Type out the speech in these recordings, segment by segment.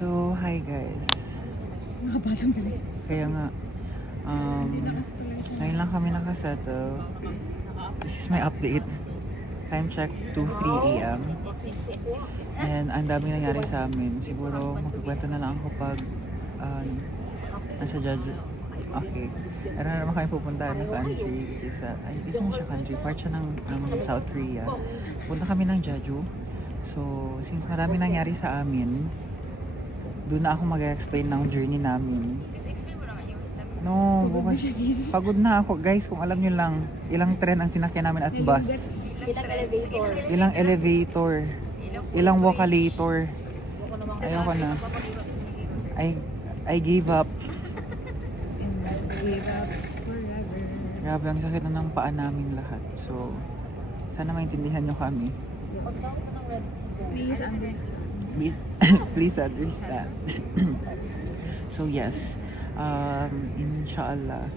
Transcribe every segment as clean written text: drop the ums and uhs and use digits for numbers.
So, hi guys. Kaya nga, ngayon lang kami nakasettle. This is my update. Time check, 2:03 a.m. And ang dami nangyari sa amin. Siguro, magkikwento na lang ako pag nasa Jeju. Okay. Meron na naman kami pupunta na country. Which is, ay, hindi naman siya country. Part siya ng South Korea. Punta kami ng Jeju. So, since marami nangyari sa amin, doon na ako mag-explain ng journey namin. No, bukas. Pagod na ako. Guys, kung alam nyo lang, ilang tren ang sinakyan namin at bus. Ilang elevator. Ilang walkalator. Ayoko na. I gave up. Grabe, ang sakit na ng paa namin lahat. So, sana maintindihan nyo kami. Please understand. Please understand. So yes, inshallah,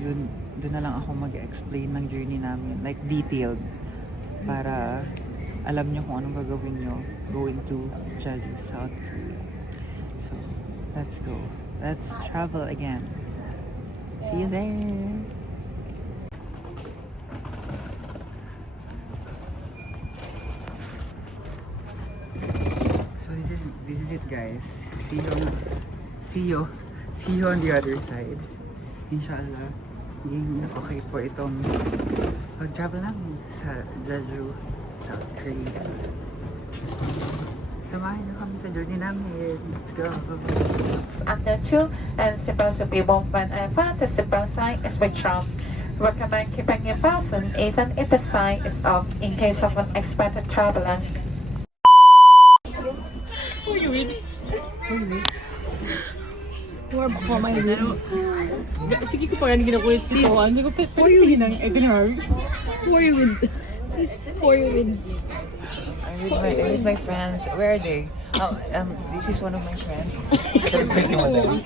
doon na lang ako mag-explain ng journey namin, like detailed, para alam nyo kung anong gagawin nyo going to Jeju, South Korea. So, let's go. Let's travel again. See you there. This is it, guys. See you on the other side. Inshallah, maging okay po itong pag-travel namin sa Jeju, South Korea. Samahan niyo kami sa journey namin. Let's go. Under 2 and supposed to be movement and participant sign is by Trump. Recommend keeping your person even if the sign is off in case of unexpected turbulence. More baka may win. Sige ko pa rin ginakulit si Toan. Hindi ko for you win ang economic. For you win. For you win. I'm with my friends. Where are they? This is one of my friends.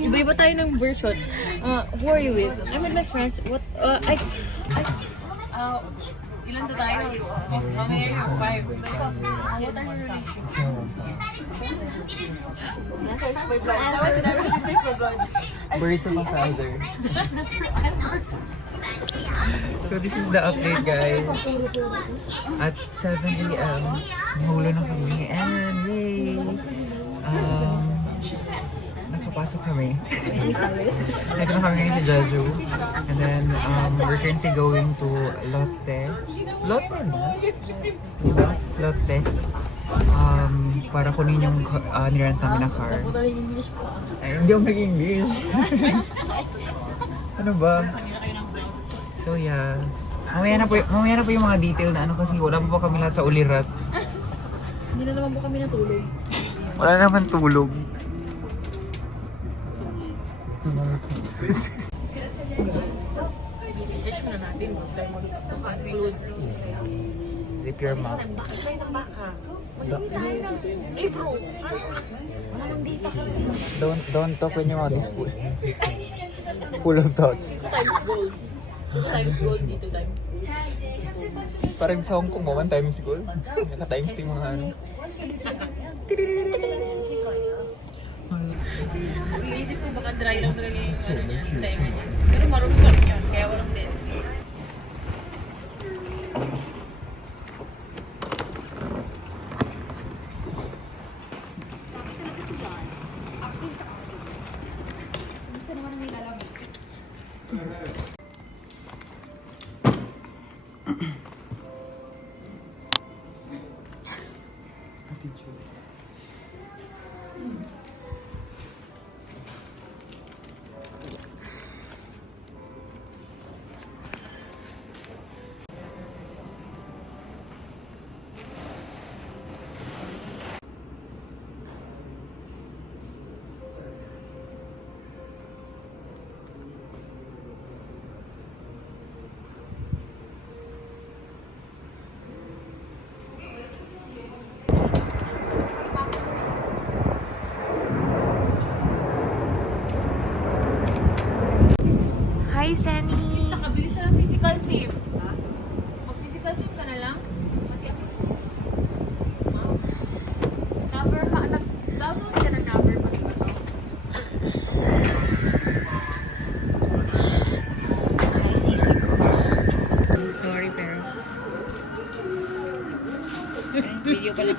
Iba-iba tayo ng version. Who are you with? I'm with my friends. What? Ilan to tayo? How many are you? 5. What are your sisters by blood. That was another sisters by blood. Birds of a feather. So this is the update, guys. At 7 a.m. Nahulo na kami. And yay! Nakapasok kami. Nagpunta kami ngayon sa Jeju. And then, we're currently going to Lotte. Lotte? Lotte. Para kunin yung nirent namin na car. Ay, hindi ako nag-English. Ano ba? So yeah. Mamaya na po yung mga detail na ano kasi wala pa kami lahat sa ulirat. Hindi na naman po kami natulog. Wala naman tulog. Search muna natin. Basta tayo mag-upload. Zip your mouth. Hey bro! Don't talk when you're out of school. Full of thoughts. Times gold. Times gold dito times. Parang sa Hong Kong mo, 1 times gold. Naka-times yung mga ano. Iisip ko baka dry lang talaga yung ano niya, time niya. Pero marunong yun, kaya walang din. Attitude.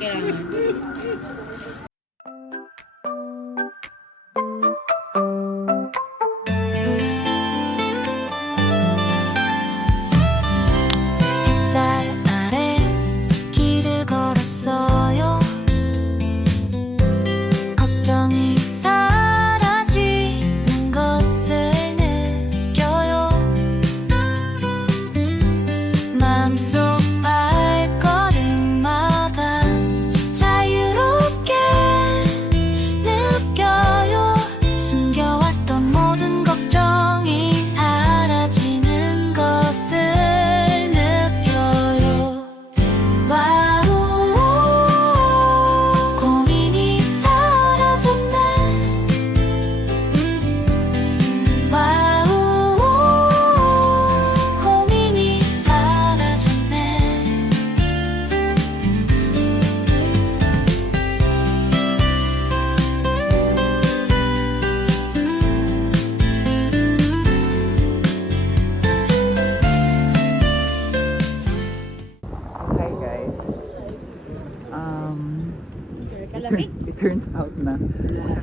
kaya 햇살 아래 길을 걸었어요. 걱정이 사라지는 것을 느껴요. 마음속 발걸음마다 자유롭게 느껴요. 숨겨왔던 모든 걱정이 사라지는 것을 느껴요. 와우, 고민이 사라졌네. 와우, 고민이 사라졌네. Hi guys. It turns out na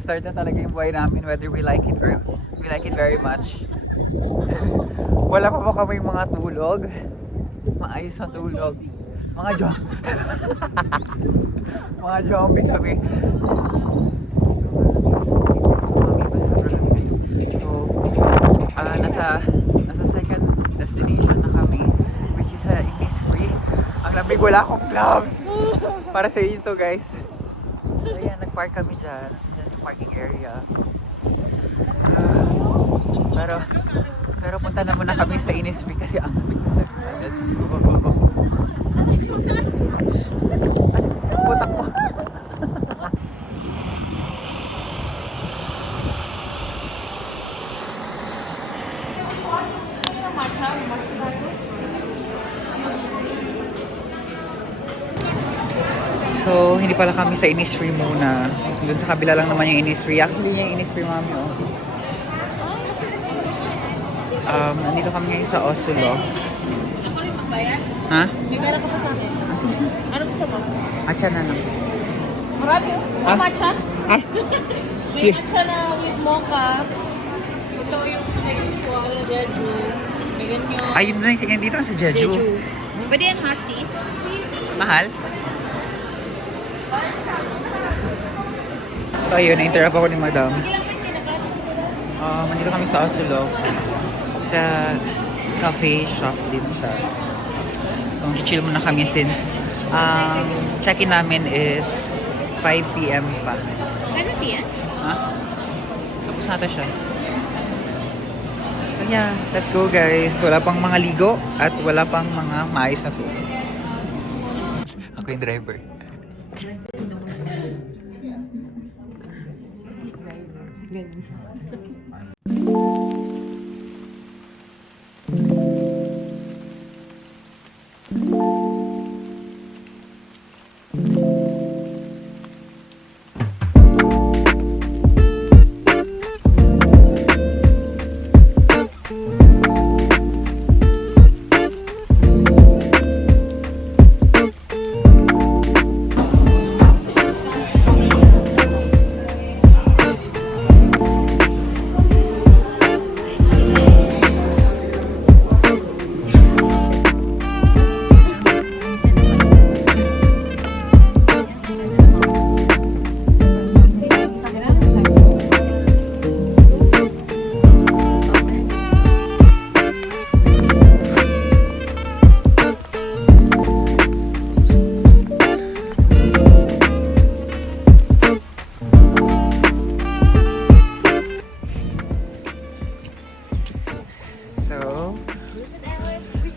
start na talaga yung buhay namin whether we like it or we like it very much. Wala pa po kami mga tulog. Maayos na tulog. Mga mga zombie kami. So, nasa second destination na kami, which is Innisfree. Ang lamig, wala akong gloves. Para sa inyo to guys. So ayan, nag-park kami dyan. Dyan yung parking area. Pero punta na muna kami sa Innisfree kasi ang lamig talaga. Let's go. Putak mo. So, hindi pala kami sa Innisfree muna. Doon sa kabila lang naman yung Innisfree. Actually, yung Innisfree mami, oh. Nandito kami ngayon sa Oslo. Ako rin magbayad? Ha? May pera ka pa sa akin. Ah, sige, sige. Ano gusto mo? Atcha na lang. Marami. Ah? Matcha? Ay! May matcha na with mocha. Ito yung usual na Jeju. May ganyan. Ayun na yung sige, dito na sa Jeju. Pwede yan hot sis? Mahal? So ayun, na-interrupt ako ni madam. Nandito kami sa Oslo. Sa cafe shop din siya. Kung chill muna kami since check-in namin is 5 PM pa. Ano siya? Ha? Tapos na to siya. So yeah, let's go guys. Wala pang mga ligo at wala pang mga maayos na tulog. Ako yung driver.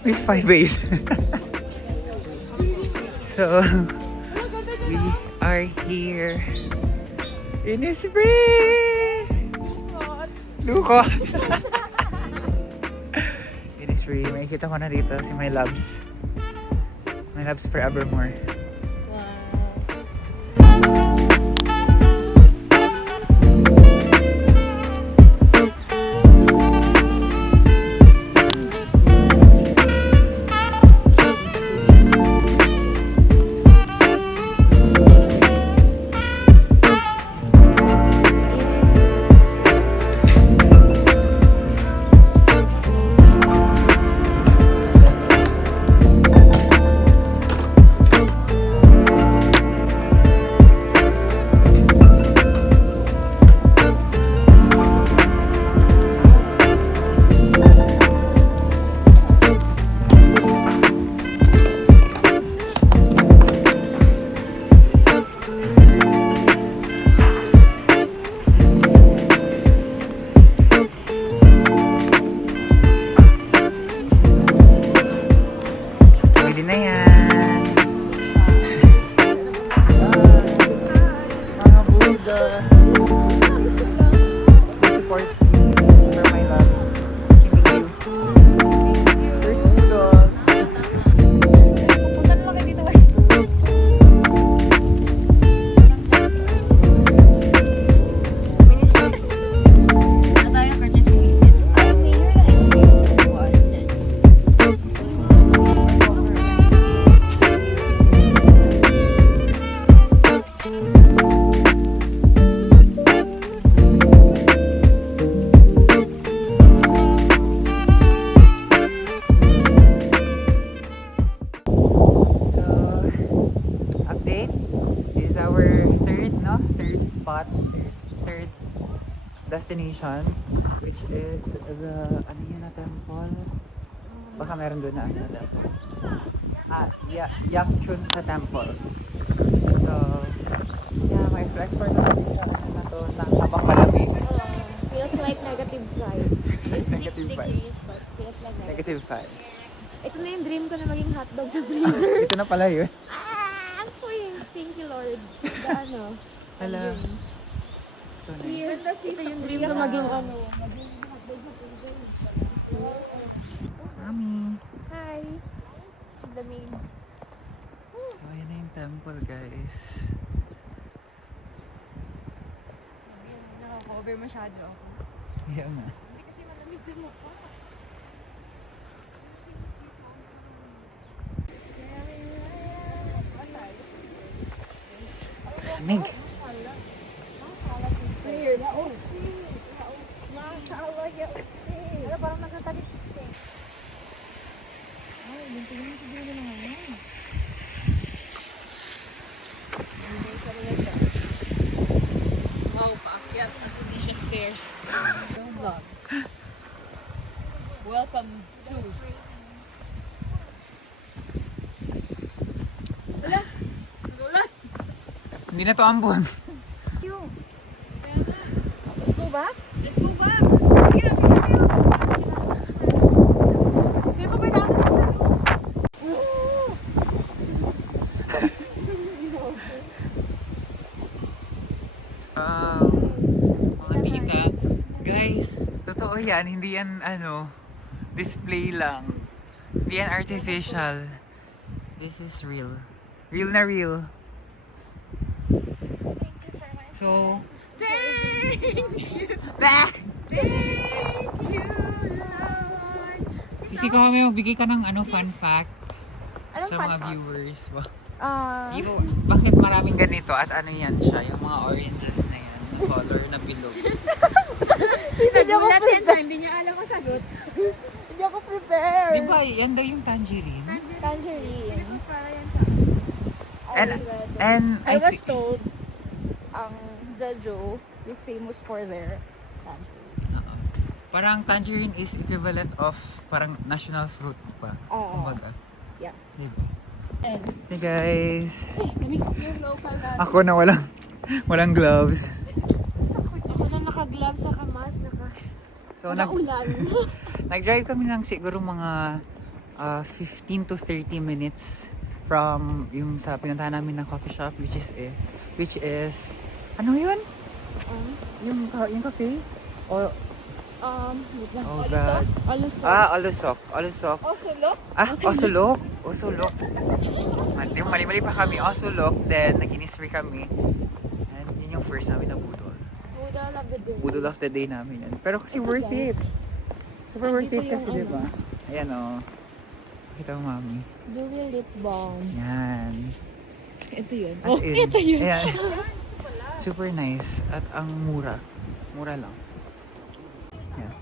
With 5 days. So, we are here. Innisfree! Lukot! Innisfree. May kita ko na dito si My Loves. My Loves Forevermore. the support for my love. Thank you. First idol. Pupunta na lang kayo dito guys. Minister. Na tayo courtesy visit. Ay, mayor na ito dito sa buwan. So, update. This is our third spot, third destination, which is the, ano yun na temple? Baka meron doon na ano temple. Yakchun sa temple. So, yeah, may explore natin sa ano na to, sa habang malamig. Feels like negative 5. Negative 5. But feels like negative. Negative 5. Ito na yung dream ko na maging hotdog sa freezer. Ito na pala yun. Thank you Lord. The ano. Hala. ayun. Ito na yun. Here, ito yung dream ko maging ano. Mami. Hi. The main. So, ayan na yung temple, guys. Naka-cover masyado ako. Ayan na. Hindi kasi malamig din ako. Lamig. Clear na. Oh. Mashallah. Ano, parang nagkatalit. Ay, yung tingin mo siguro na ngayon. Wow, paakyat. At siya stairs. Don't vlog. Welcome to... Hindi na to ambon. Let's go back? Let's go back! Sige na, sige na! Sige pa ba natin? Mga tita. Guys, totoo yan. Hindi yan ano, display lang. Hindi yan artificial. This is real. Real na real. So, Thank you, Lord. kasi ko kami magbigay ka ng ano, fun fact Anong sa fun mga fact? viewers. Ah, Bakit maraming ganito at ano yan siya? Yung mga oranges na yan, na color na bilog. Nagulat yan siya, hindi niya alam ang sagot. hindi ako prepared. Di ba, yan daw yung tangerine? Tangerine. And I was thi- told ang Jeju is famous for their tangerine. Oo. Parang tangerine is equivalent of parang national fruit pa. Oo. Kumbaga. Yeah. Diba? Hey guys. Yung local na. Ako na walang gloves. Ako na naka-gloves, naka-mask, So naka-ulan. nag-drive kami ng siguro mga 15 to 30 minutes from yung sa pinuntahan namin ng coffee shop which is ano yun? Yung cafe? O Wait lang. Oh God. Olusok. Olusok. Osulok? Osulok. Mali pa kami. Osulok. Then, nag-Innisfree kami. And yun yung first namin na budol. Budol of the day. Budol of the day namin yan. Pero kasi Ito, worth guys. it. Super worth it Nandito kasi, yung di ba? Ayan o. Kita mo, mami. Dewy lip balm. Yan. Ito yun. As in. ito yun. Ayan. Super nice. At ang mura. Mura lang. Yan.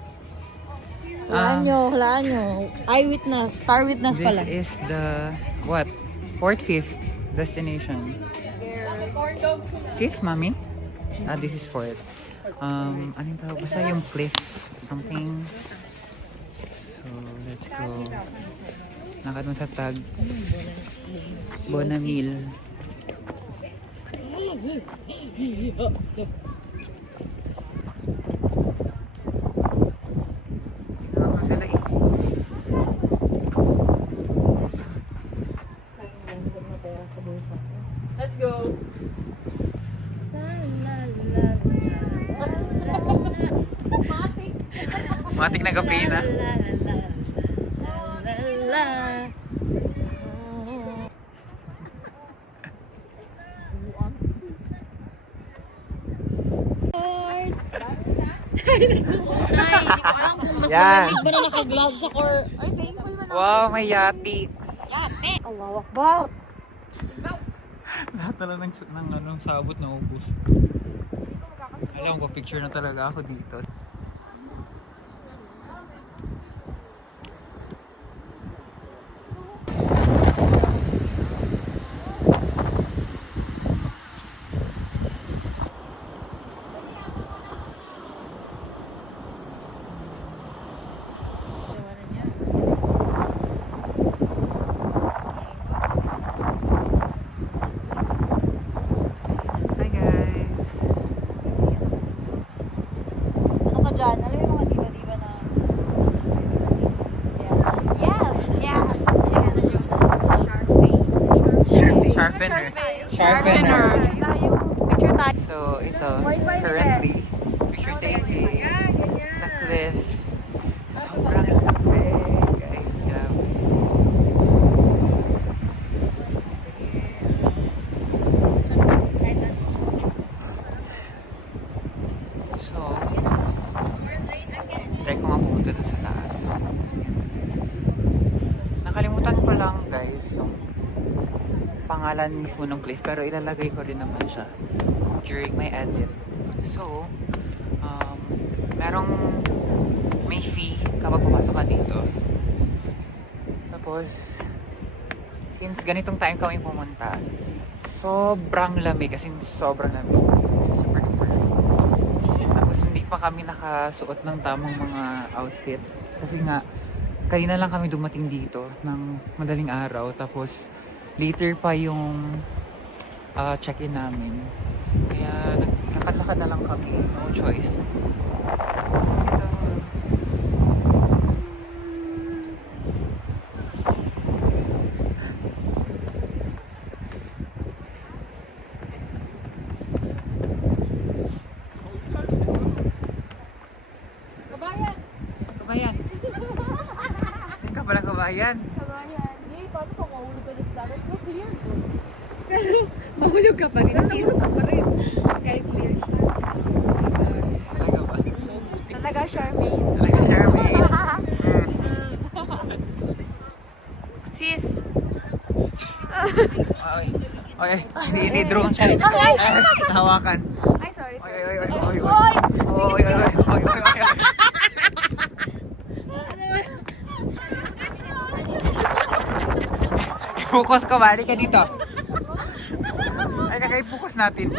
Hulaan nyo. Eyewitness. Star witness This pala. is the, what? Fourth, fifth destination. Fifth, mami? This is fourth. Anong tawag? Basta yung cliff. Something. So, let's go. Nakatag. Bonamil. Let's go! La la Matik na gabi na. Ay, hindi ko alam kung mas Yan. malamig ba na naka-gloves ako or... Ay, thankful man. Wow, may yati. Yate! Allahu Akbar! Lahat na lang ng sabot na ubus. Alam ko, picture na talaga ako dito. Hi guys! Ano ka dyan? Alam mo yung mga diba-diba na... Yes! Yes! Yung ano dyan? Sharpener. Sharpener! Picture tayo. Picture tayo. So, ito, currently, picture taking sa cliff. Sobrang tabi, guys. Grabe. So, try ko nga pumunta doon sa taas. Nakalimutan ko lang, guys, yung pangalan mismo ng cliff, pero ilalagay ko rin naman siya during my edit. So, may fee kapag pumasok ka dito. Tapos, since ganitong time kami pumunta, sobrang lamig, as in sobrang lamig. Super duper. Tapos, hindi pa kami nakasuot ng tamang mga outfit. Kasi nga, kanina lang kami dumating dito ng madaling araw. Tapos, later pa yung check-in namin. Kaya lakad-lakad na lang kami. No choice. Kabayan! Kabayan! Hindi ka pala kabayan. Kabayan! Hindi, paano kung mahulog ka dito dagat? No, clear po. Pero, mahulog ka pa rin. Sis ka pa rin. Kahit clear siya. Talaga ba? Talaga, Charmaine. Talaga, Charmaine. Sis! Ay, ay, hindi drone siya. Hawakan. Ay, sorry, Oy, sorry. oy, oy, oy, oy. Oy! Oy, oy, oy, oy, oy, oy. I-focus ka, bali ka dito. Ay, naka-focus natin.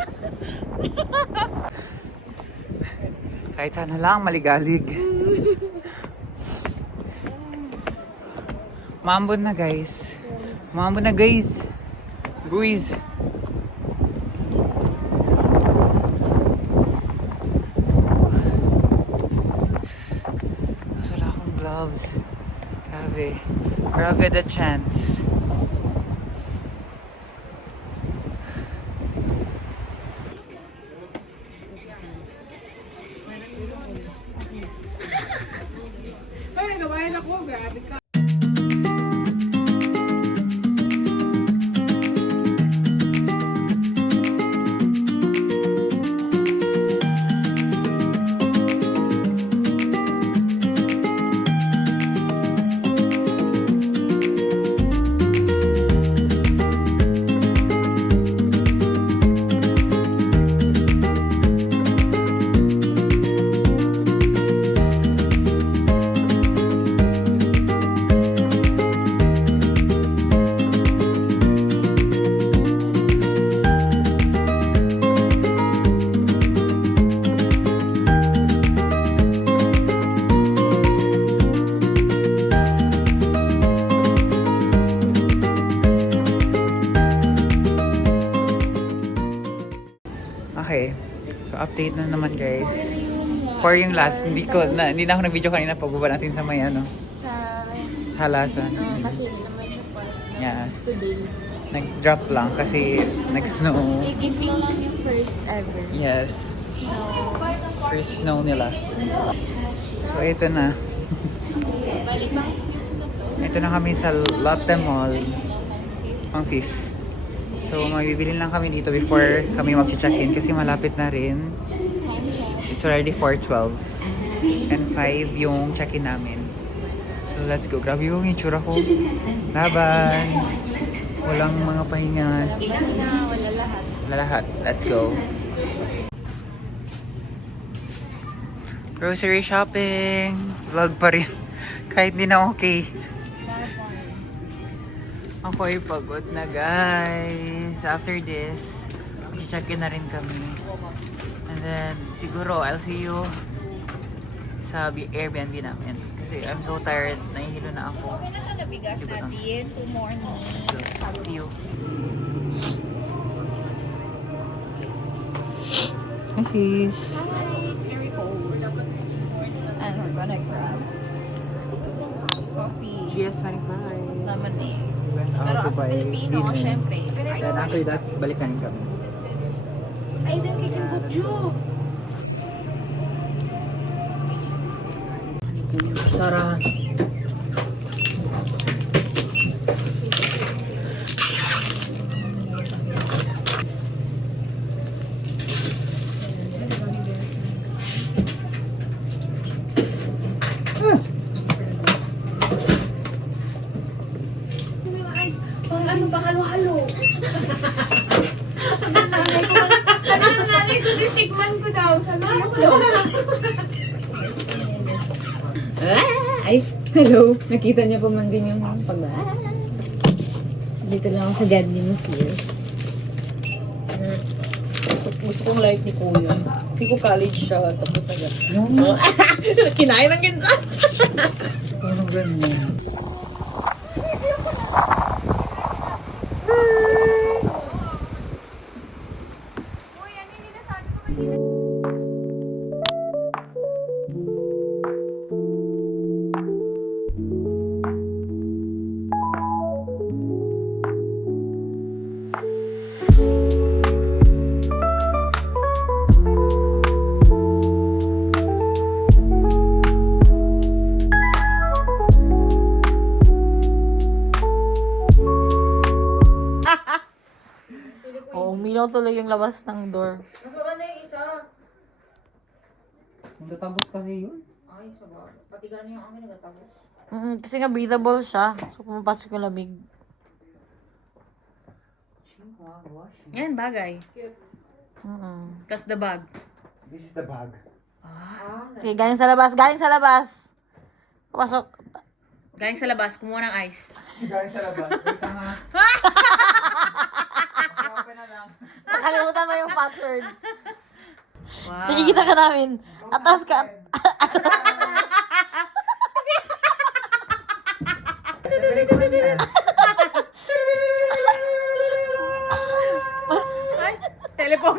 Kahit sana lang maligalig. Maambon na guys. Maambon na guys. Guys. Mas wala akong gloves. Grabe. Grabe the chance. Ay, nawain ako. Grabe ka. Okay. So update na naman guys. For yung last, hindi na ako nag-video kanina pagbaba natin sa may ano, Sa... halasan. kasi naman siya pa. Yeah. Today. Nag-drop lang kasi nag-snow. If lang yung first ever. Yes. First snow nila. So, ito na. Ito na kami sa Lotte Mall. Ang 5th. So, mabibili lang kami dito before kami mag-check-in kasi malapit na rin. It's already 4:12. And 5 yung check-in namin. So, let's go. Grabe yung itsura ko. Laban! Walang mga pahinga. Wala lahat. Let's go. Grocery shopping. Vlog pa rin. Kahit di na okay. Ako'y pagod na guys. After this, check-in na rin kami. And then, siguro, I'll see you sa Airbnb namin. Kasi I'm so tired. Nahihilo na ako. Okay na ito nabigas natin. 2 morning. So, see you. Hi, sis. Hi, it's very cold. And we're gonna grab coffee, GS25. lemonade. How Pero to as a buy Filipino, dinner. syempre, Then after that, balik na rin kami. I don't get yung butyo. Sarah. Ano ba halo-halo? Sabi ng nanay ko, titikman ko daw. Sabi ko daw. Ay, hello. Nakita niya pa man din yung pag dito lang ako sa Godly Masias. Gusto kong life ni Kuya. Hindi ko college siya. Tapos kinain ng ganda. Ano ganyan? Oo, umilaw tuloy yung labas ng door. Mas maganda yung isa. Magtatapos kasi yun. Ay, sabar. Pati gano'n yung amin nagatapos. Kasi nga breathable siya. So, pumapasok yung lamig. Yan, bagay. Cute. Plus the bag. This is the bag. Okay, galing sa labas. Galing sa labas. Papasok. Galing sa labas. Kumuha ng ice. Galing sa labas. Wait na nga. Open na lang. Nakalimutan mo yung password. Wow. Nakikita ka namin. Atas ka. Telepon.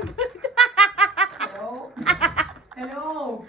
Hello? Hello?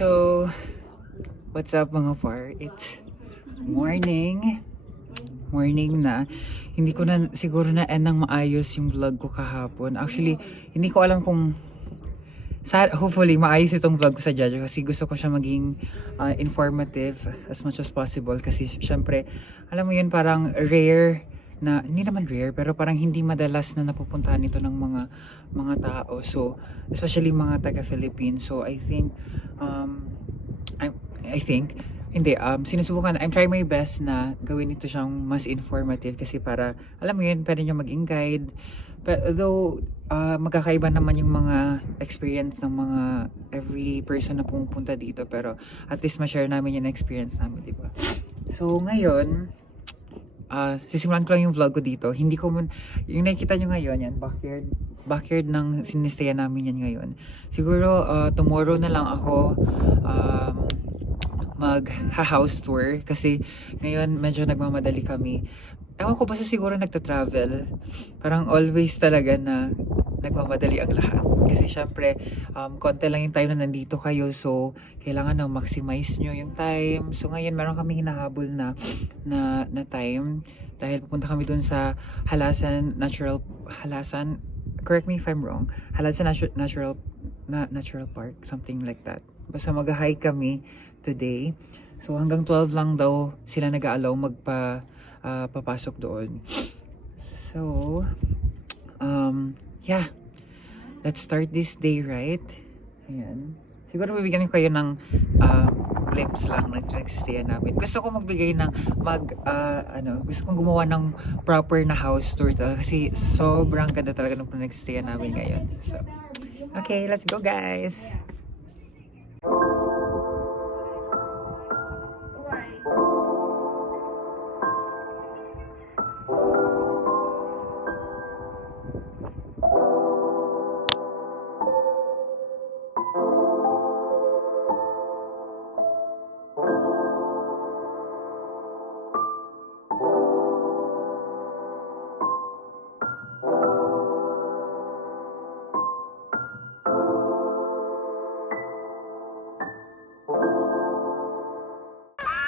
So, what's up mga par? It's morning. Morning na. Hindi ko na siguro na end ng maayos yung vlog ko kahapon. Actually, hindi ko alam kung hopefully maayos itong vlog ko sa Jaja kasi gusto ko siya maging informative as much as possible kasi syempre, alam mo yun, parang rare na, hindi naman rare, pero parang hindi madalas na napupuntahan ito ng mga tao. So, especially mga taga-Philippines. So, I think Hindi, sinusubukan, I'm trying my best na gawin ito siyang mas informative kasi para, alam mo yun, pwede nyo maging guide. Pero though, magkakaiba naman yung mga experience ng mga every person na pumupunta dito. Pero at least ma-share namin yung experience namin, di ba? So ngayon, sisimulan ko lang yung vlog ko dito. Hindi ko yung nakikita nyo ngayon, yan, backyard ng sinistayan namin yan ngayon. Siguro, tomorrow na lang ako, mag-house tour kasi ngayon medyo nagmamadali kami. Ewan ko basta siguro nagta-travel. Parang always talaga na nagmamadali ang lahat. Kasi syempre, konti lang yung time na nandito kayo. So, kailangan na maximize nyo yung time. So, ngayon meron kami hinahabol na time. Dahil pupunta kami dun sa Halasan, correct me if I'm wrong, Halasan Natural Park, something like that. Basta mag-hike kami today. So hanggang 12 lang daw sila nag-aalaw papasok doon. So yeah. Let's start this day, right? Ayan. Siguro bibigyan ko kayo ng glimpse lang ng nagsistayan namin. Gusto ko magbigay ng gusto kong gumawa ng proper na house tour talaga kasi sobrang ganda talaga ng nagsistayan namin ngayon. So, okay, let's go guys!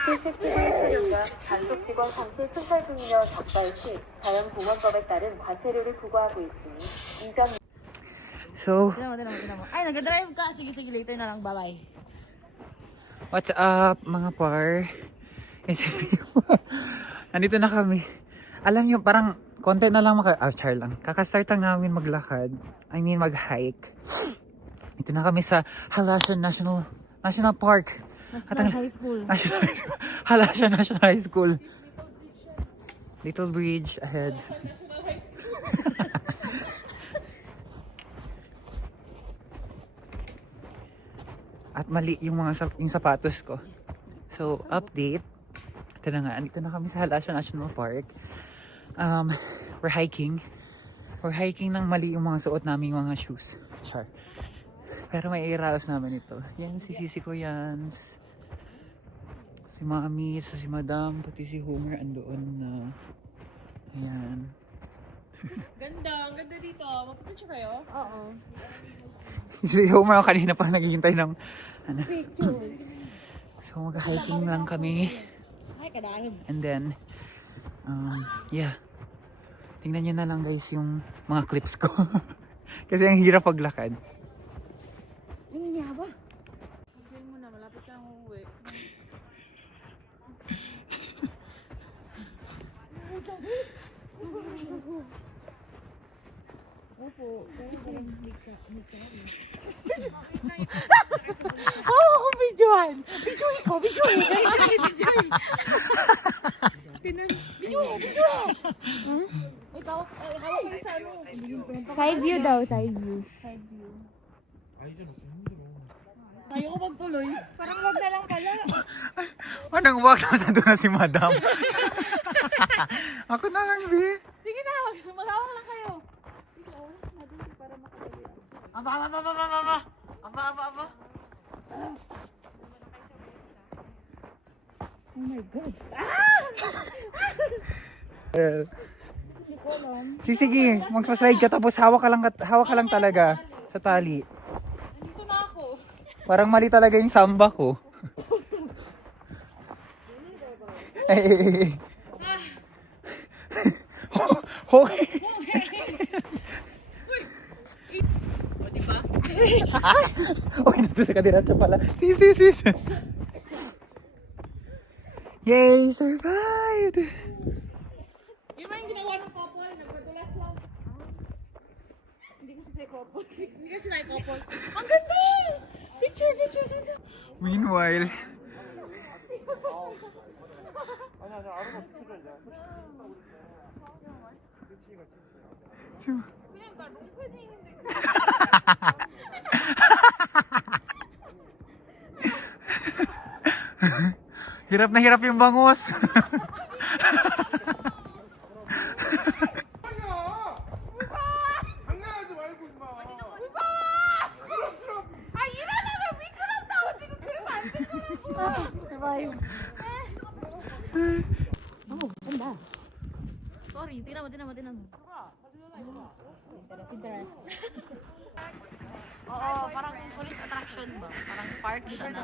CCTV 수령과 단속 직원 상시 승설 중이며 적발 시 자연보건법에 따른 과태료를 부과하고 있으니 이점. So, Tinan mo. Ay, nag-drive ka. Sige, later na lang. Bye-bye. what's up mga par? Nandito na kami. Alam nyo, parang konti na lang char lang. Kakastart lang namin maglakad. mag-hike. Ito na kami sa Halasan National Park. High school. Halasan National High School. Little bridge ahead. At mali yung yung sapatos ko. So, update. Ito na nga, andito na kami sa Halasan National Park. We're hiking. We're hiking ng mali yung mga suot namin mga shoes. Char. Pero may i-raos namin ito. Yan, si Sisi ko yan. Si Mami, si Madam, pati si Homer andoon na. Ayan. Ganda. Ang ganda dito. Magpapicture kayo? Oo. Si Homer kanina pa naghihintay ng So mag-hiking lang kami. Ay, kadahil. And then yeah. Tingnan nyo na lang guys yung mga clips ko. Kasi ang hirap paglakad. Ano niya ba? Sabihin mo na, malapit ka ang uuwi. Opo. Oo, ako videohan. Videohin ko. Videohin. Ikaw, hawak kayo sa ano. Side view daw, side view. Tayo ko magtuloy. Parang wag na lang pala. Anong wag na doon na si Madam? Ako na lang, B. Sige na, masawa lang kayo. Aba. Oh my God. Sige, magpa-slide ka tapos hawak ka lang talaga sa tali. Nandito na ako. Parang mali talaga yung samba ko. Okay. O, diba? Uy, nandun sa kadiratsa pala. Sis. Yay! Survived! Yun ba yung ginawa ng couple? Nagpadulas lang. Hindi kasi tayo couple. Hindi kasi tayo couple. Ang ganda! Picture. Meanwhile, Hirap na hirap yung bangus. Sorry, tingnan mo. Oo, parang tourist attraction ba? Parang park siya na.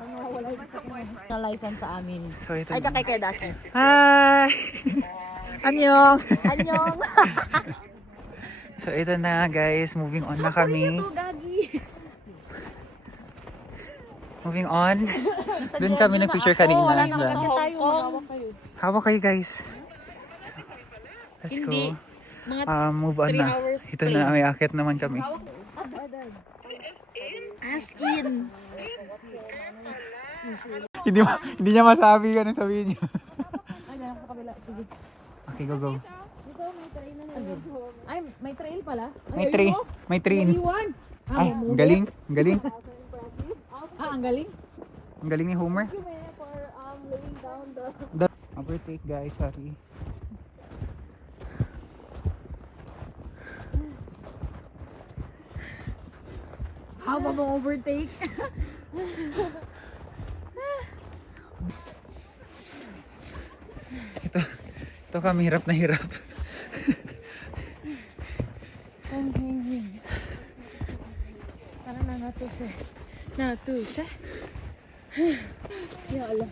Na license sa amin. So ito. Ay, kakay kay Daki. Hi! Annyeong! Anyong! So ito na guys, moving on na kami. Moving on. Doon kami nag-picture kanina. Hawak kayo guys. So, let's Hindi. go. Mga Move on 3 na. hours Ito na, may akit naman kami. as in. Hindi niya masabi ganun sabihin niya. Okay, go. Ay, may trail pala. May train. May train. Iwan. Ay, ang galing. Ang galing. Ang galing. Ang galing ni Homer. Overtake guys, sorry. How about overtake? Ito kami, hirap na hirap. Parang natusya. Ya Allah.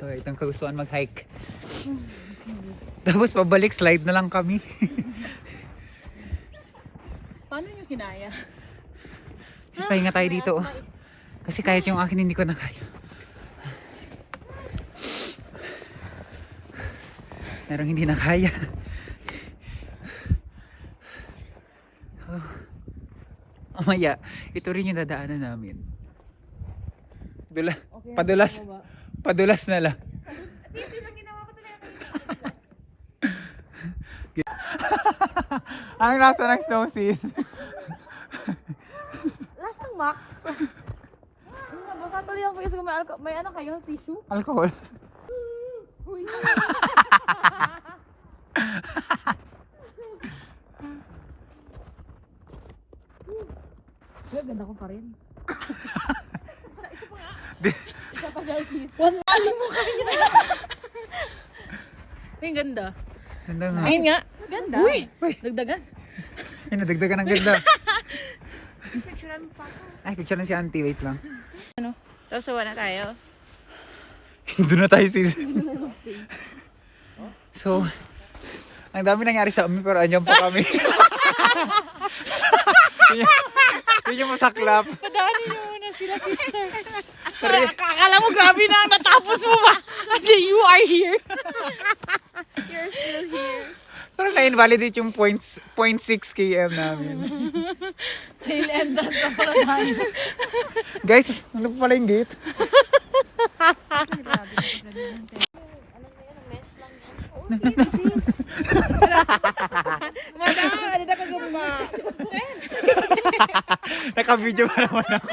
Itong kagustuhan mag-hike. Tapos pabalik, slide na lang kami. Paano nyo kinaya? Just pahinga tayo dito. Kasi kahit yung akin hindi ko na kaya. Merong hindi na kaya. Mamaya, ito rin yung dadaanan namin. Padulas na lang. Ang nasa ng snow sis. Lasang Max. Basta tuloy ang face ko. May ano kayo? Tissue? Alcohol. Ganda ko pa rin. Isa pa guys. Wala mo kayo. Ang ganda. Ganda nga. Ayun nga. Ganda. Uy! Dagdagan. Ay, nadagdagan ng ganda. Ay, picture si auntie. Wait lang. Susuwa na tayo. Doon na tayo sis. So, ang dami nangyari sa amin pero andyan pa kami. Yun yung masaklap. Padaanin nyo muna sila, sister. Pero, Akala mo grabe na natapos mo ba? Kasi you are here. You're still here. pero na-invalidate yung 0.6 km namin. Tail end na sa paradahan. Guys, ano pa pala yung gate? Ano na kagumba? Naka-video pa naman ako.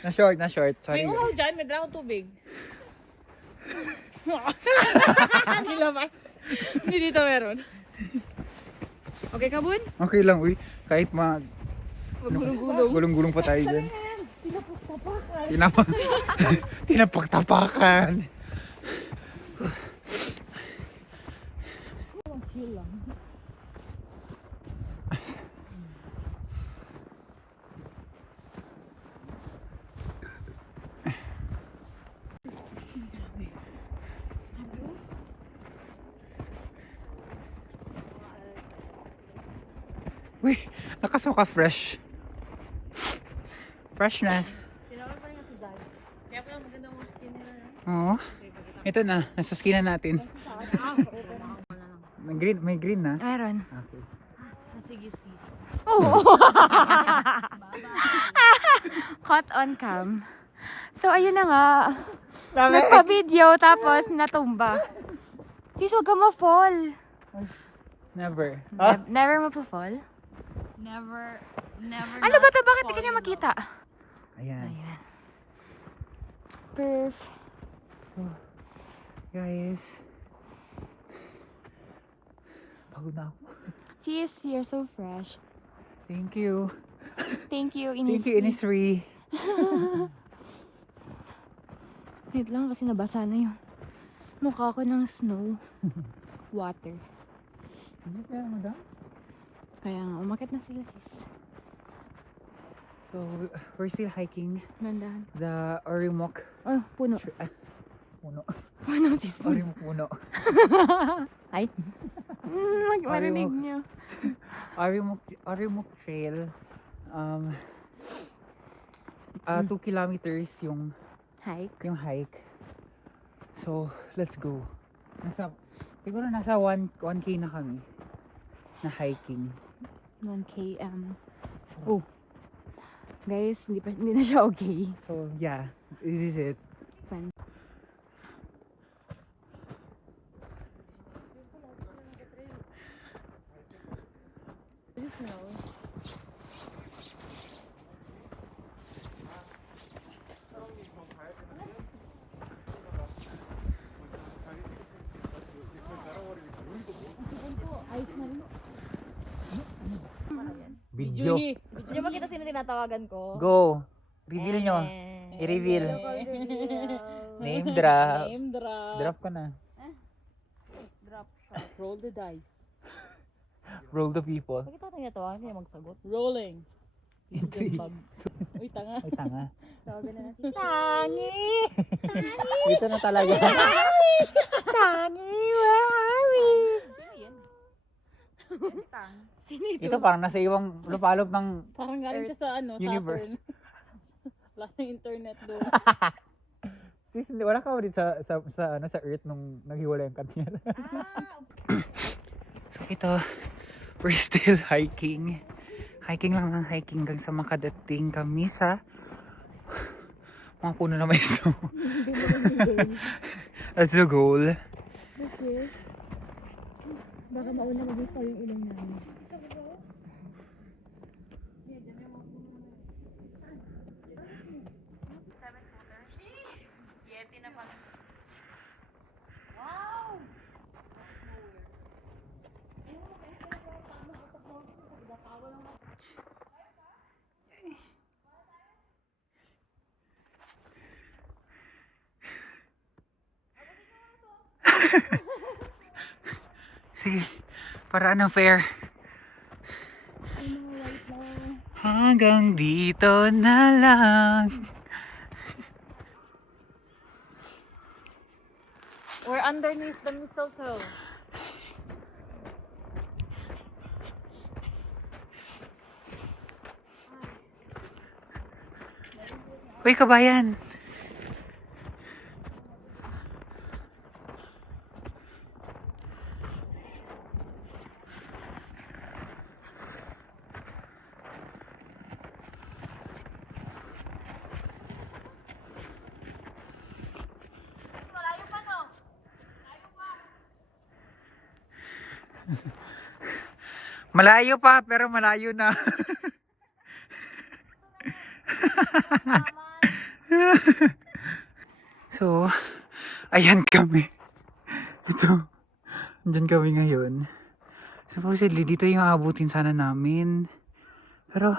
Na short. Sorry. May uhaw dyan, may dala akong tubig. Hindi naman. Hindi dito meron. Okay ka, Bun? Okay lang, uy. Kahit gulong-gulong pa tayo dyan. Tinapaktapakan. Uy, nakasuka fresh. Freshness. Tinawag pa rin nga si Dad. Kaya pala maganda mo skin nila. Oo. Ito na, nasa skin na natin. May green na. Meron. Okay. Sige, sis. Caught on cam. So, ayun na nga. Nagpa-video, tapos natumba. Sis, huwag ka ma-fall. Never. Never mapa-fall? Never Ano ba ito? Bakit di ka niya makita? Ayan. Ayan. Perf. Guys. Pagod na ako. Sis, you're so fresh. Thank you. Thank you, Thank you, Innisfree. Wait lang kasi nabasa na yung mukha ko ng snow. Water. Ano kaya, madam? Kaya nga, umakit na sila sis. So, we're still hiking Nandahan. the Orimoc. Oh, puno. Puno. Puno sis. Orimoc puno. Ay. Marinig niyo. Orimoc Trail. 2 kilometers yung hike. So, let's go. Siguro nasa 1K na kami na hiking. 1 km. Oh. Guys, hindi na siya okay. So, yeah. This is it. Fun. Video. Gusto niyo makita sino tinatawagan ko? Go. Reveal nyo. I-reveal. Name drop. Name drop. Drop ka na. Drop shot. Roll the dice. Roll the people. Bakit tayo natawagan niya magsagot? Rolling. Three. Uy, tanga. Ay, tanga. Tawagan na natin. Tangi! Dito na talaga. Tangi! Where are we? Sino ito? Ito parang nasa iwang lupalop ng Parang galing siya sa ano, universe. Saturn. Wala ng internet doon. Sis, hindi, wala ka ba dito sa Earth nung naghiwalay ang kanya? So ito, we're still hiking. Hiking lang ng hiking hanggang sa makadating kami sa mga puno na may snow. That's the goal. Baka mauna mag-gusto yung ilong namin. Sige, para anong fair? Hanggang dito na lang. We're underneath the mistletoe. Uy, kabayan! Malayo pa, pero malayo na. So, ayan kami. Ito, andyan kami ngayon. Supposedly, dito yung aabutin sana namin. Pero,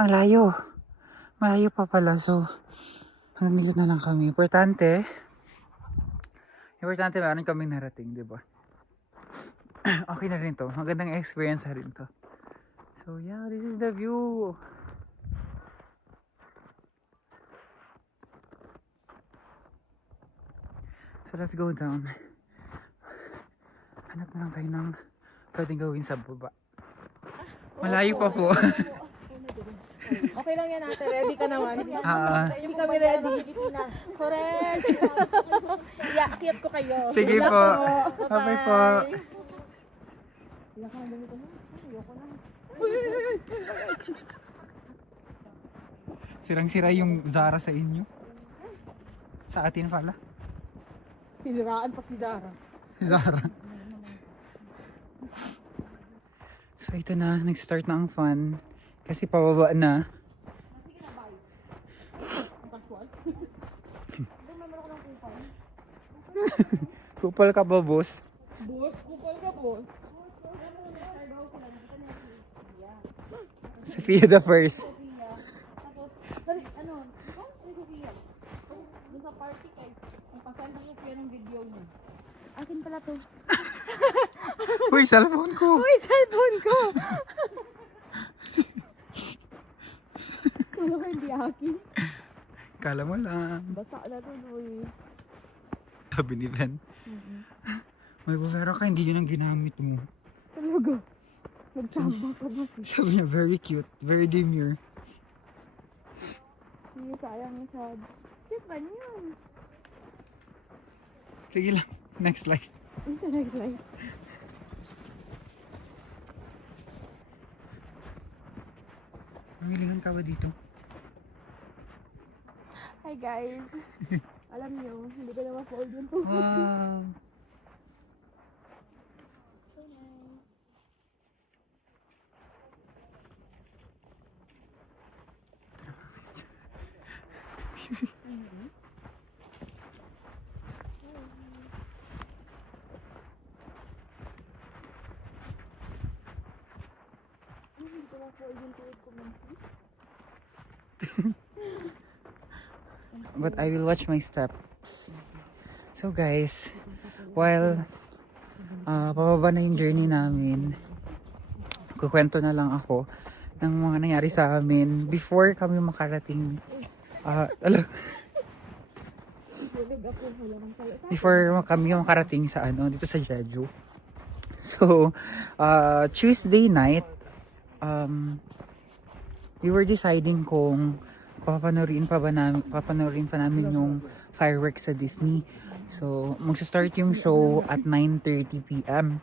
ang layo. Malayo pa pala. So, hanggang dito na lang kami. Importante, meron kaming narating, di ba? Okay na rin to. Magandang experience na rin to. So yeah, this is the view. So let's go down. Hanap na lang tayo ng pwedeng gawin sa baba. Malayo pa po. Okay lang yan ate, ready ka naman. Hindi kami ready. Correct. Iakit ko kayo. Sige po. Bye po. Sirang-sira yung Zara sa inyo. Sa atin pala. Siniraan pa si Zara. Zara. So ito na, nag-start na ang fun. Kasi pababa na. Kupal ka ba, boss? Boss, kupal ka boss. Sophia the first. Dali, ano? Ay, Sophia. Doon sa party kay. Ang pasal ni Sophia ng video niya. Akin pala to. Uy, cellphone ko! Uy, cellphone ko! Wala ko hindi akin. Kala mo lang. Basa na to, boy. Sabi ni Ben. May bufero ka, hindi yun ang ginamit mo. Talaga. Nagtamba ka ba? Sabi niya, very cute, very demure. Sige, sayang masyado. Cute ba niyan? Sige lang, next slide. Ito next life. Mamilihan ka ba dito? Hi guys. Alam niyo, hindi ko na ma-fold yung tubig. Wow! So nice. Hindi ko ma-fold yung tubig ko man. But I will watch my steps. So guys, while pababa na yung journey namin, kukwento na lang ako ng mga nangyari sa amin before kami makarating. Before kami makarating sa dito sa Jeju. So, Tuesday night, we were deciding kung papanorin pa namin yung fireworks sa Disney. So, magsa-start yung show at 9:30 p.m.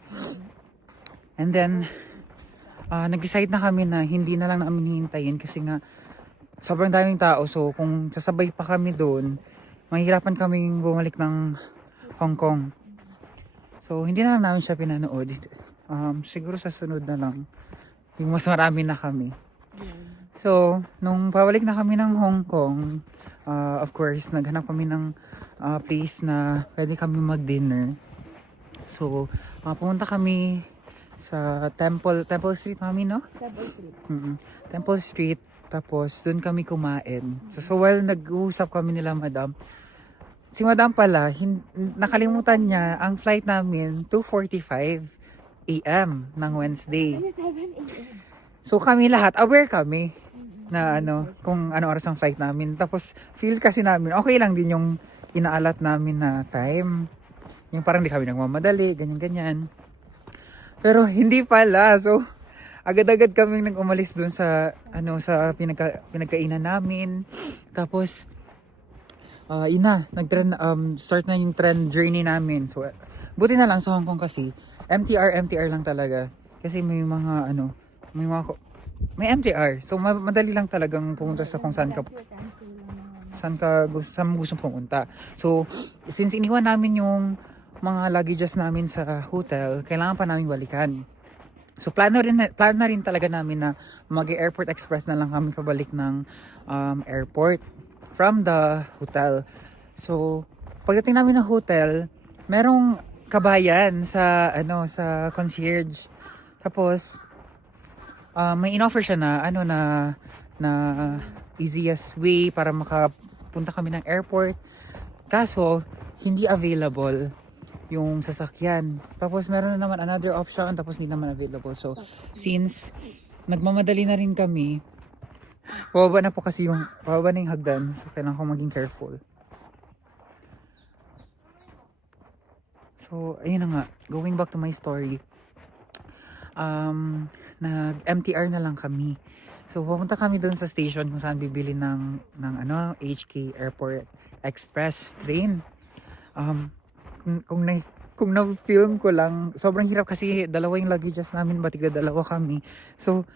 And then, nag-decide na kami na hindi na lang namin hihintayin kasi nga sobrang daming tao. So, kung sasabay pa kami doon, mahirapan kaming bumalik ng Hong Kong. So, hindi na lang namin siya pinanood. Siguro sa sunod na lang, yung mas marami na kami. So, nung pabalik na kami ng Hong Kong, of course, naghanap kami ng place na pwede kami mag-dinner. So, pumunta kami sa Temple Street, mami, no? Temple Street. Temple Street, tapos doon kami kumain. So while nag-uusap kami nila, madam, si madam pala, nakalimutan niya ang flight namin 2:45 a.m. ng Wednesday. 7 a.m. So kami lahat, aware kami na kung ano oras ang flight namin. Tapos feel kasi namin, okay lang din yung inaalat namin na time. Yung parang di kami nagmamadali, ganyan-ganyan. Pero hindi pala. So, agad-agad kaming nag-umalis dun sa, sa pinagkainan namin. Tapos, start na yung trend journey namin. So, buti na lang sa Hong Kong kasi, MTR lang talaga. Kasi may mga, may MTR. So, madali lang talagang pumunta sa kung saan mo gustong pumunta. So, since iniwan namin yung mga luggages namin sa hotel, kailangan pa namin balikan. So, plan na rin talaga namin na mag-airport express na lang kami pabalik ng airport from the hotel. So, pagdating namin ng hotel, merong kabayan sa concierge. Tapos, may in-offer siya na easiest way para makapunta kami ng airport. Kaso, hindi available yung sasakyan. Tapos meron na naman another option, tapos hindi naman available. So, since nagmamadali na rin kami, pababa na yung hagdan. So, kailangan ko maging careful. So, ayun na nga. Going back to my story. Nag-MTR na lang kami. So, pupunta kami dun sa station kung saan bibili ng HK Airport Express train. Kung na-film ko lang, sobrang hirap kasi dalawa yung luggages namin, batig na dalawa kami. So,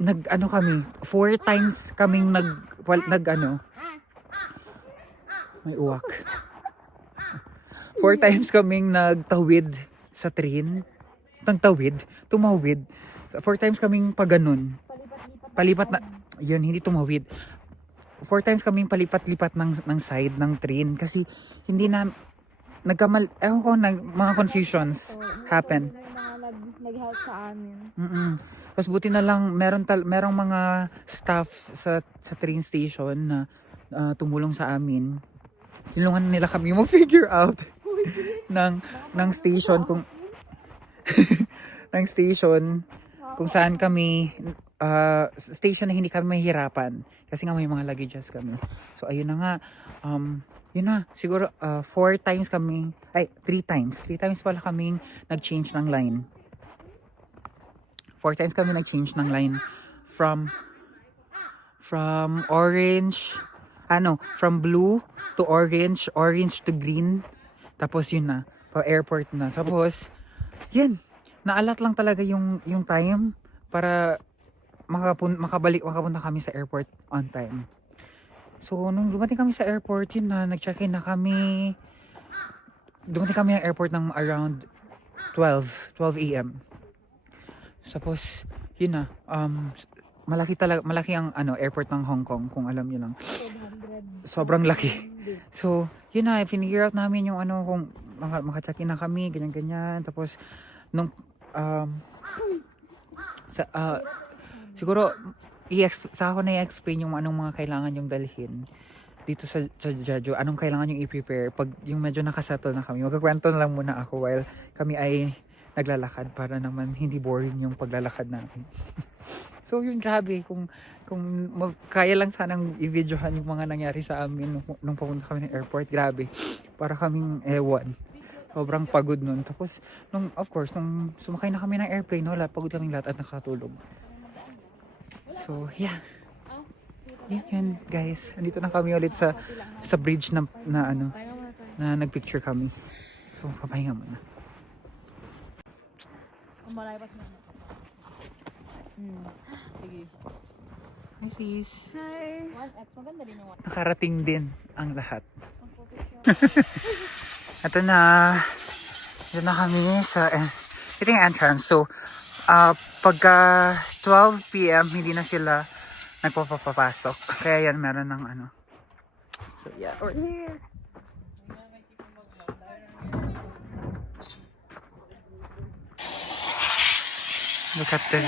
4 times kaming may uwak. 4 times kaming nagtawid sa train. Tumawid. 4 times kaming paganon. Palipat na, yun, hindi tumawid. 4 times kaming palipat-lipat ng side ng train kasi hindi na, ewan ko, mga confusions happen. Nag-help sa amin. Tapos buti na lang, merong mga staff sa train station na tumulong sa amin. Tinulungan nila kami mag-figure out ng station kung saan kami station na hindi kami mahihirapan kasi nga may mga luggages kami. So ayun na nga, yun na, siguro 3 times pala kaming nag-change ng line. 4 times kami nag-change ng line from blue to orange to green. Tapos yun na, pa airport na. Tapos, yun, naalat lang talaga yung time para makapunta kami sa airport on time. So, nung dumating kami sa airport, yun na, nag-check-in na kami. Dumating kami ng airport ng around 12 a.m. Tapos, yun na, malaki ang airport ng Hong Kong, kung alam niyo lang. Sobrang laki. So, yun na, figure out namin yung kung maka-check-in na kami, ganyan-ganyan. Tapos, nung, siguro, sa ako na i-explain yung anong mga kailangan yung dalhin dito sa Jeju, anong kailangan yung i-prepare. Pag yung medyo nakasettle na kami, magkakwento na lang muna ako while kami ay naglalakad para naman hindi boring yung paglalakad namin. So yun, grabe, kung kaya lang sanang i-videohan yung mga nangyari sa amin nung pumunta kami ng airport, grabe, para kaming ewan. Sobrang pagod nun. Tapos, of course, nung sumakay na kami ng airplane, pagod kaming lahat at nakatulog. So, yeah. Yan, guys. Andito na kami ulit sa bridge na nagpicture kami. So, papahinga muna. Malay na. Sige. Hi, sis. Hi. Maganda din yung Nakarating din ang lahat. Ito na kami sa ito yung entrance. So, pagka 12 p.m. hindi na sila nagpapapasok. Kaya yan, meron ng So, yeah, we're here. Look at this.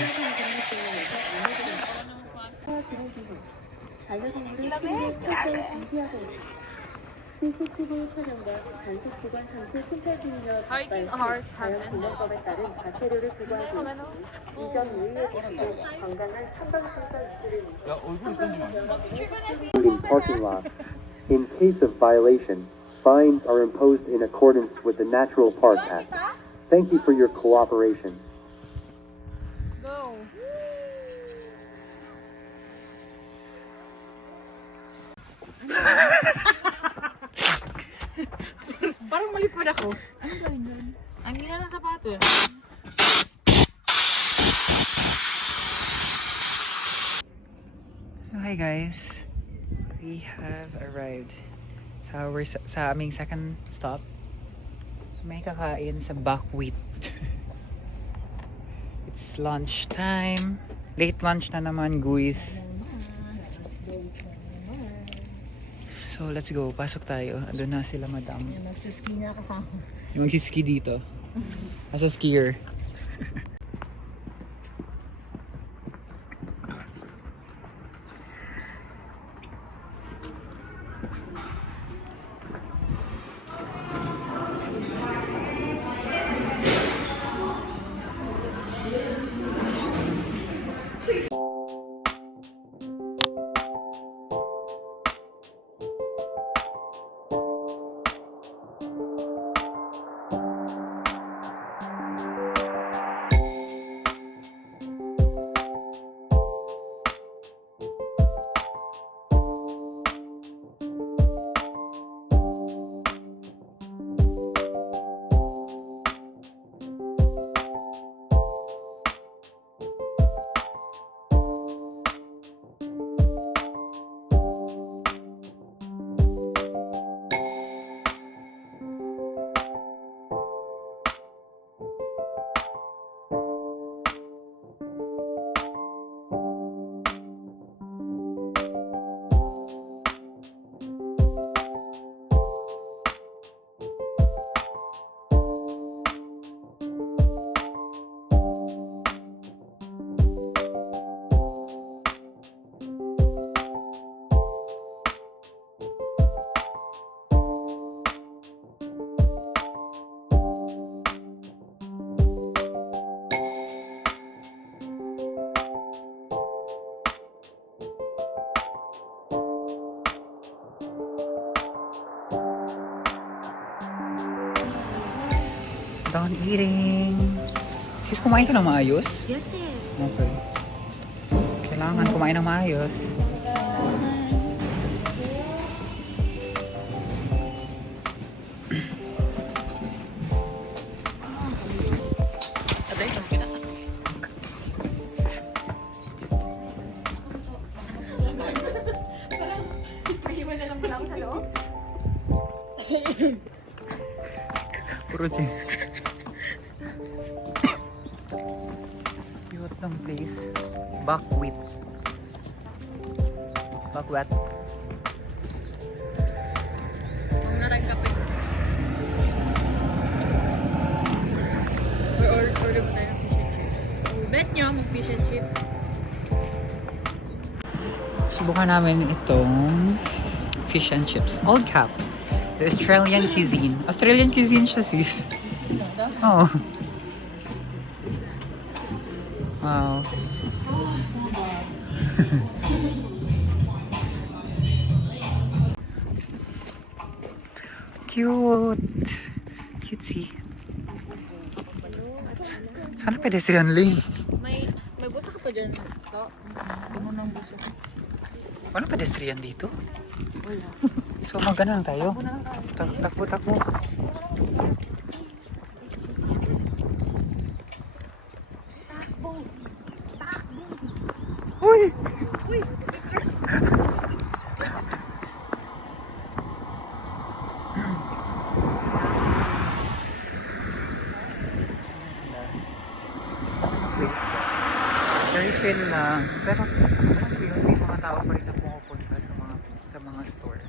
CCTV 촬영과 단속 기관 상태 순찰 중이며 Hiking hours have 보건법에 따른 과태료를 부과하고 있으니 이점 유의해주시고 건강한 한방승차 유지를 including parking lots. In case of violation, fines are imposed in accordance with the Natural Park Act. Thank you for your cooperation. Go. Parang malipod ako. Ano ba yun? Ang gina ng sapato. So, hi guys. We have arrived sa aming second stop. May kakain sa Buckwheat. It's lunch time. Late lunch na naman, guys. So, let's go. Pasok tayo. Andun na sila, madam. Nagsiski na kasama. Yung magsiski dito. As a skier. Done eating. Sis, kumain ka ng maayos? Yes, yes. Okay. Kailangan kumain ng maayos. Puro cheese. Cute ng place. Buckwheat. Buckwheat. Order mo tayo ng fish and chips. Bet nyo, mag-fish and chip. Subukan namin itong fish and chips. Old Cap. The Australian cuisine. Australian cuisine siya, sis. Oh. Wow. Cute. Cutesy. Sana pedestrian lane. May busa ka pa dyan. Puno ng busa. Walang pedestrian dito? So mag-ano lang tayo? Takbo. Uy! Very chill lang. Pero may mga tao pa rin na pumupunta sa mga store.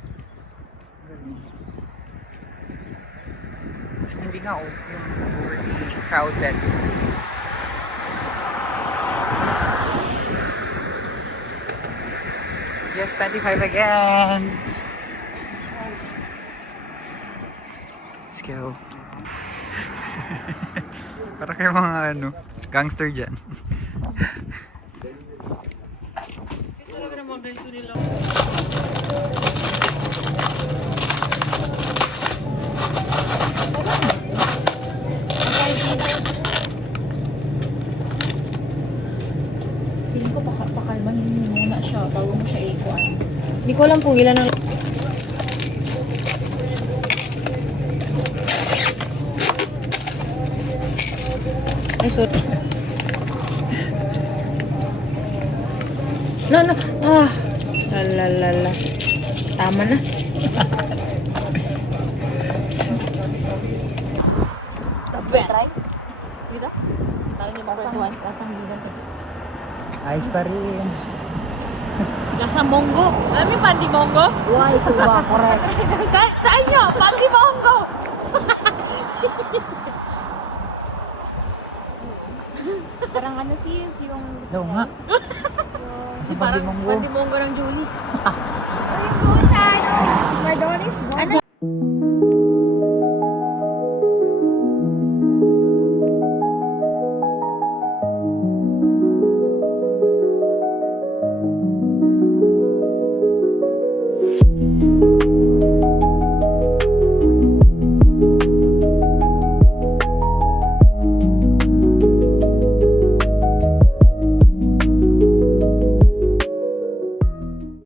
Hindi nga yung overly crowded. Yes, 25 again! Let's go. Para kayo mga gangster dyan. Talaga naman ganito nila. Feeling ko pakalmahin mo muna siya bago mo siya ikuan. Hindi ko alam kung ilan ang... Ay, sorry. No. Lalalala. Tama na. Try? Dito? Parang yung makakwentuhan. Lasang bigan ko. Ayos pa rin. Nasa Monggo. Alam mo yung Pandi Monggo? Why? Ito ba? Correct. Saan nyo? Pandi Monggo! Parang ano sis, yung... Daw nga. Parang Pandi Monggo ng Julius. Ay,